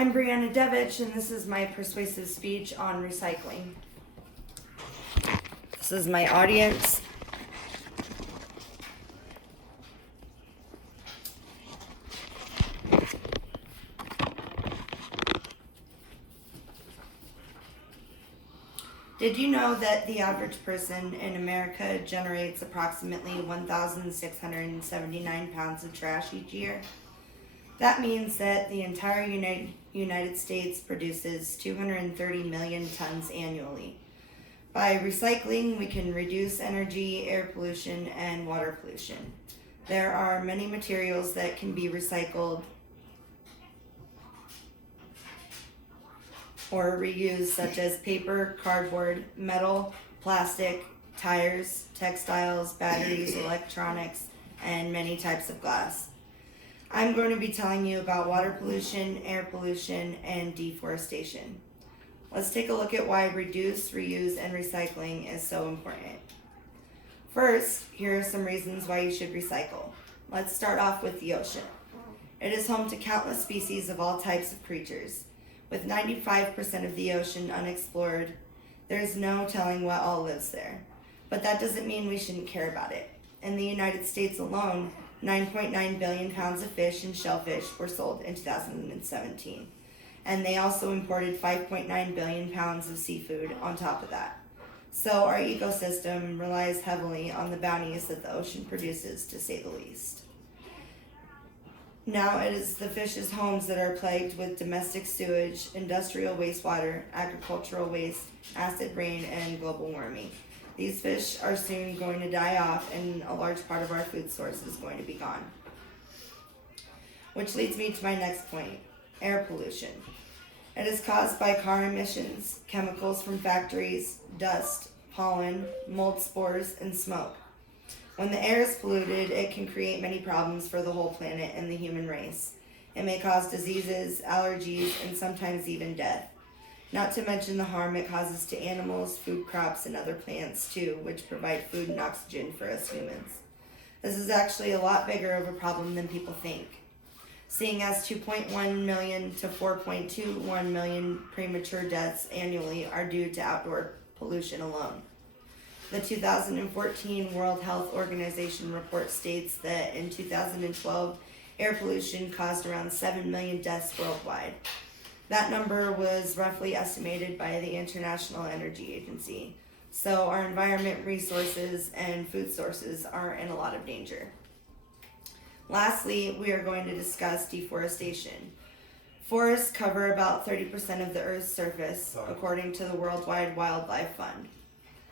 I'm Brianna Devich, and this is my persuasive speech on recycling. This is my audience. Did you know that the average person in America generates approximately 1,679 pounds of trash each year? That means that the entire United States produces 230 million tons annually. By recycling, we can reduce energy, air pollution, and water pollution. There are many materials that can be recycled or reused, such as paper, cardboard, metal, plastic, tires, textiles, batteries, electronics, and many types of glass. I'm going to be telling you about water pollution, air pollution, and deforestation. Let's take a look at why reduce, reuse, and recycling is so important. First, here are some reasons why you should recycle. Let's start off with the ocean. It is home to countless species of all types of creatures. With 95% of the ocean unexplored, there's no telling what all lives there. But that doesn't mean we shouldn't care about it. In the United States alone, 9.9 billion pounds of fish and shellfish were sold in 2017. And they also imported 5.9 billion pounds of seafood on top of that. So our ecosystem relies heavily on the bounties that the ocean produces, to say the least. Now it is the fish's homes that are plagued with domestic sewage, industrial wastewater, agricultural waste, acid rain, and global warming. These fish are soon going to die off, and a large part of our food source is going to be gone. Which leads me to my next point, air pollution. It is caused by car emissions, chemicals from factories, dust, pollen, mold spores, and smoke. When the air is polluted, it can create many problems for the whole planet and the human race. It may cause diseases, allergies, and sometimes even death. Not to mention the harm it causes to animals, food crops, and other plants too, which provide food and oxygen for us humans. This is actually a lot bigger of a problem than people think, seeing as 2.1 million to 4.21 million premature deaths annually are due to outdoor pollution alone. The 2014 World Health Organization report states that in 2012, air pollution caused around 7 million deaths worldwide. That number was roughly estimated by the International Energy Agency. So our environment, resources, and food sources are in a lot of danger. Lastly, we are going to discuss deforestation. Forests cover about 30% of the Earth's surface, according to the Worldwide Wildlife Fund.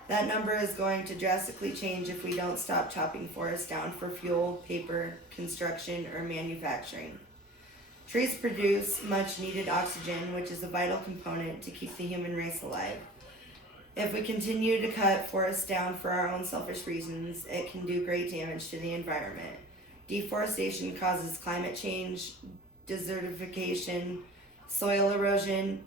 That number is going to drastically change if we don't stop chopping forests down for fuel, paper, construction, or manufacturing. Trees produce much needed oxygen, which is a vital component to keep the human race alive. If we continue to cut forests down for our own selfish reasons, it can do great damage to the environment. Deforestation causes climate change, desertification, soil erosion,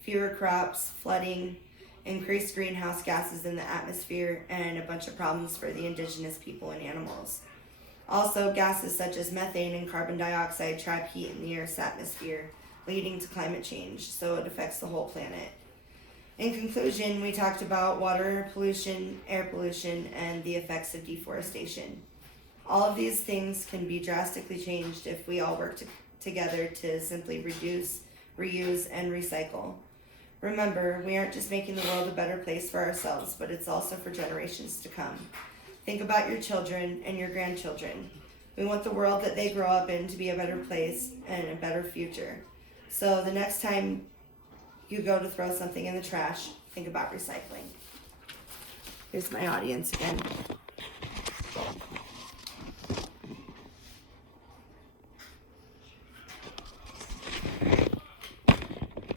fewer crops, flooding, increased greenhouse gases in the atmosphere, and a bunch of problems for the indigenous people and animals. Also, gases such as methane and carbon dioxide trap heat in the Earth's atmosphere, leading to climate change, so it affects the whole planet. In conclusion, we talked about water pollution, air pollution, and the effects of deforestation. All of these things can be drastically changed if we all work together to simply reduce, reuse, and recycle. Remember, we aren't just making the world a better place for ourselves, but it's also for generations to come. Think about your children and your grandchildren. We want the world that they grow up in to be a better place and a better future. So the next time you go to throw something in the trash, think about recycling. Here's my audience again.